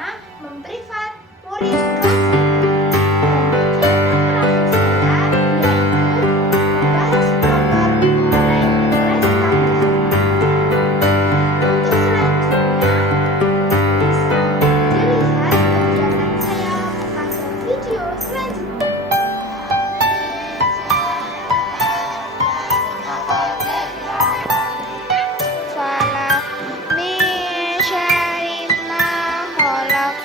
pertama, memprivat murid kelas 1. Dan kegiatan terakhir saya yaitu membahas program online les tangga. Untuk selanjutnya, bisa dilihat kegiatan saya pada video selanjutnya. Falak min syarri ma khalaq.